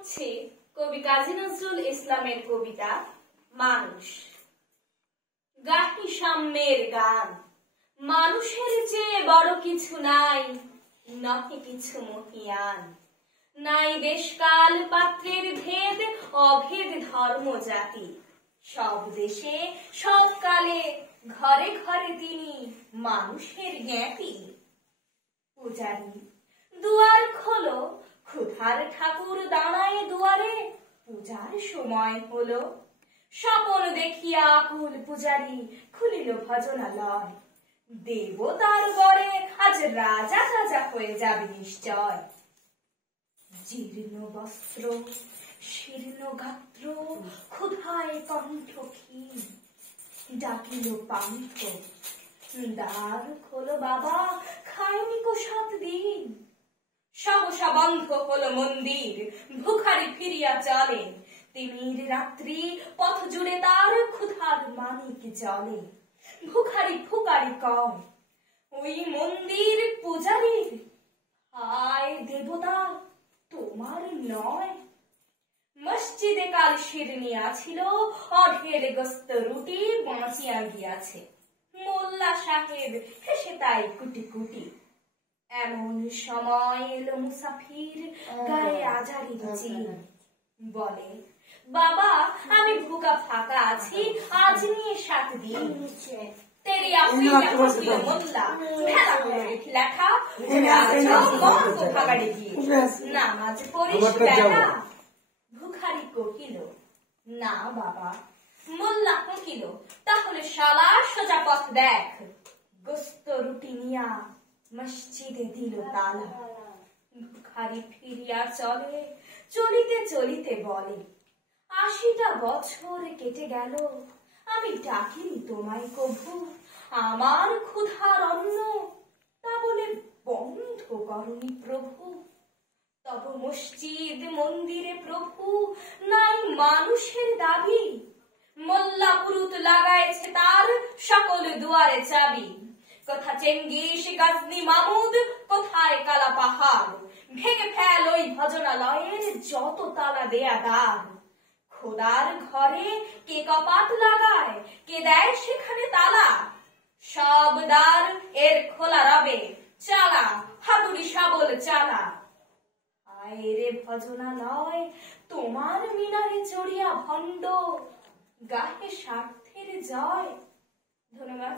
হচ্ছে কবি কাজী নজরুল ইসলামের কবিতা মানুষ। গাহি সাম্যের গান। মানুষের চেয়ে বড় কিছু নাই, নহে কিছু মহিয়ান। নাই দেশকাল পাত্রের ভেদ, অভেদ ধর্ম জাতি। সব দেশে সব কালে ঘরে ঘরে তিনি মানুষের জ্ঞাতি। পূজারী দুয়ার খোলো, ক্ষুধার ঠাকুর দাঁড়ায় দুয়ারে, পূজার সময় হলো। স্বপন দেখিয়া আকুল পূজারী খুলিল ভজনালয়। দেবতার গড়ে আজ রাজা রাজা হয়ে যাবে নিশ্চয়। জীর্ণ বস্ত্র, শীর্ণ গাত্র, ক্ষুধায় কণ্ঠ ক্ষীণ, ডাকিল পান্থ, দ্বার খোলো বাবা, খাইনি কো 7 দিন। সহসা বন্ধ হলো মন্দির, ভিখারী ফিরিয়া চলে। তিমির রাত্রি পথ জুড়ে তার ক্ষুধার মানিক জ্বলে। ভিখারী ফুকারি কয়, ওই মন্দির পূজারীর, হায় দেবতা তোমার নয়। মসজিদে কাল শিরনি আছিল, অঢের গোস্ত রুটি বাঁচিয়া গিয়াছে। মোল্লা সাহেব হেসে তাই কুটি কুটি। এমন সময় এলো মুসাফির, গায়ে আজারির চিন। বলে, বাবা আমি ভুকা ফাঁকা আছি, আজ নিয়ে 7 দিন। তেরি আফিয়া হসিল মোল্লা, ভেলা করে লেখা, ভাগাড়ে গিয়ে নামাজ পড়িস বেটা। ভিখারী কহিল, না বাবা। মোল্লা কহিল, তাহলে শালা সোজা পথ দেখ। গোস্ত রুটি নিয়া মসজিদে দিল তালা। ভিখারী ফিরিয়া চলে, চলিতে চলিতে বলে, 80টা বছর কেটে গেল, আমি ডাকিনি তোমায় কভু। আমার ক্ষুধার অন্ন তা বলে বন্ধ করনি প্রভু। তব মসজিদ মন্দিরে প্রভু নাই মানুষের দাবি। মোল্লা পুরুত লাগাইছে তার সকল দুয়ারে চাবি। কোথা চেঙ্গিস গাজনি মামুদ, কোথায় কালা পাহাড়। ভেঙে ফেল ওই ভজনালয়ের যত তালা দেয়া দ্বার। খোদার ঘরে কে কপাট লাগায়, কে দেয় সেখানে তালা। সব দ্বার এর খোলা রবে, চালা হাতুড়ি শাবল চালা। হায় রে ভজনালয়, তোমার মিনারে চড়িয়া ভণ্ড, গাহে স্বার্থের জয়। ধন্যবাদ।